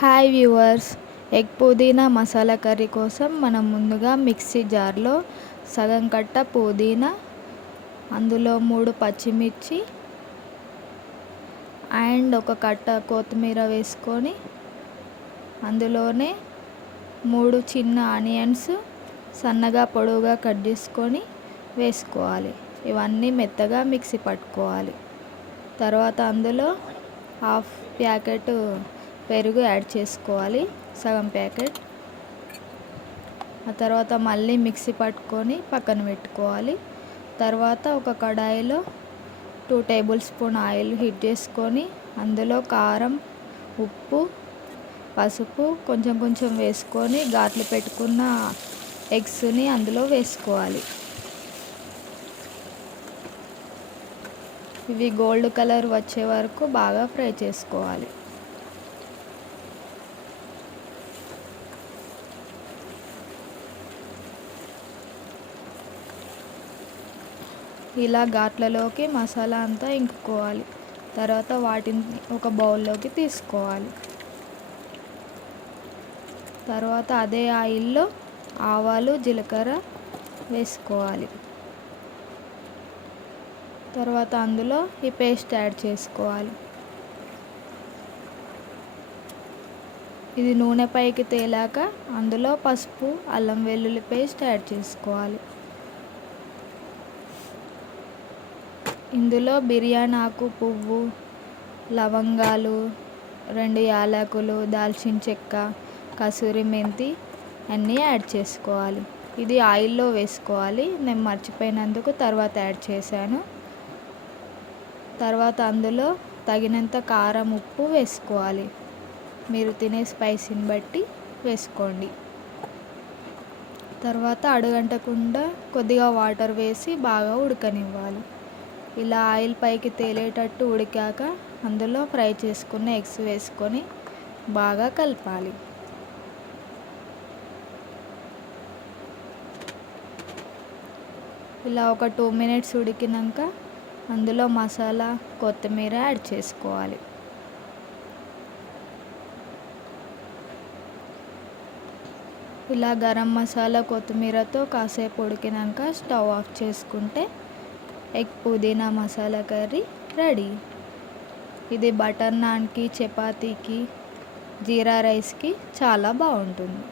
Hi viewers, egg పుదీనా masala curry కోసం మనం ముందుగా మిక్సీ జార్లో సగం కట్ట పుదీనా, అందులో 3 పచ్చిమిర్చి అండ్ ఒక కట్ట కొత్తిమీర వేసుకొని అందులోనే 3 చిన్న ఆనియన్స్ సన్నగా పొడవుగా కట్ చేసుకొని వేసుకోవాలి. ఇవన్నీ మెత్తగా మిక్సీ పట్టుకోవాలి. తర్వాత అందులో హాఫ్ ప్యాకెట్ పెరుగు యాడ్ చేసుకోవాలి, సగం ప్యాకెట్. ఆ తర్వాత మళ్ళీ మిక్సీ పట్టుకొని పక్కన పెట్టుకోవాలి. తర్వాత ఒక కడాయిలో 2 టేబుల్ స్పూన్ ఆయిల్ హీట్ చేసుకొని అందులో కారం, ఉప్పు, పసుపు కొంచెం కొంచెం వేసుకొని ఘాట్లు పెట్టుకున్న ఎగ్స్ని అందులో వేసుకోవాలి. ఇవి గోల్డ్ కలర్ వచ్చే వరకు బాగా ఫ్రై చేసుకోవాలి. ఇలా ఘాట్లలోకి మసాలా అంతా ఇంకుకోవాలి. తర్వాత వాటిని ఒక బౌల్లోకి తీసుకోవాలి. తర్వాత అదే ఆయిల్లో ఆవాలు, జీలకర్ర వేసుకోవాలి. తర్వాత అందులో ఈ పేస్ట్ యాడ్ చేసుకోవాలి. ఇది నూనె పైకి తేలాక అందులో పసుపు, అల్లం వెల్లుల్లి పేస్ట్ యాడ్ చేసుకోవాలి. ఇందులో బిర్యానీ ఆకు పువ్వు, లవంగాలు, 2 యాలకులు, దాల్చిన చెక్క, కసూరి మెంతి అన్నీ యాడ్ చేసుకోవాలి. ఇది ఆయిల్లో వేసుకోవాలి, నేను మర్చిపోయినందుకు తర్వాత యాడ్ చేశాను. తర్వాత అందులో తగినంత కారం, ఉప్పు వేసుకోవాలి. మీరు తినే స్పైసీని బట్టి వేసుకోండి. తర్వాత అడుగంటకుండా కొద్దిగా వాటర్ వేసి బాగా ఉడకనివ్వాలి. ఇలా ఆయిల్ పైకి తేలేటట్టు ఉడికాక అందులో ఫ్రై చేసుకున్న ఎగ్స్ వేసుకొని బాగా కలపాలి. ఇలా ఒక 2 మినిట్స్ ఉడికినాక అందులో మసాలా, కొత్తిమీర యాడ్ చేసుకోవాలి. ఇలా గరం మసాలా, కొత్తిమీరతో కాసేపు ఉడికినాక స్టవ్ ఆఫ్ చేసుకుంటే ఎగ్ పుదీనా మసాలా కర్రీ రెడీ. ఇది బటర్ నాన్కి, చపాతీకి, జీరా రైస్కి చాలా బాగుంటుంది.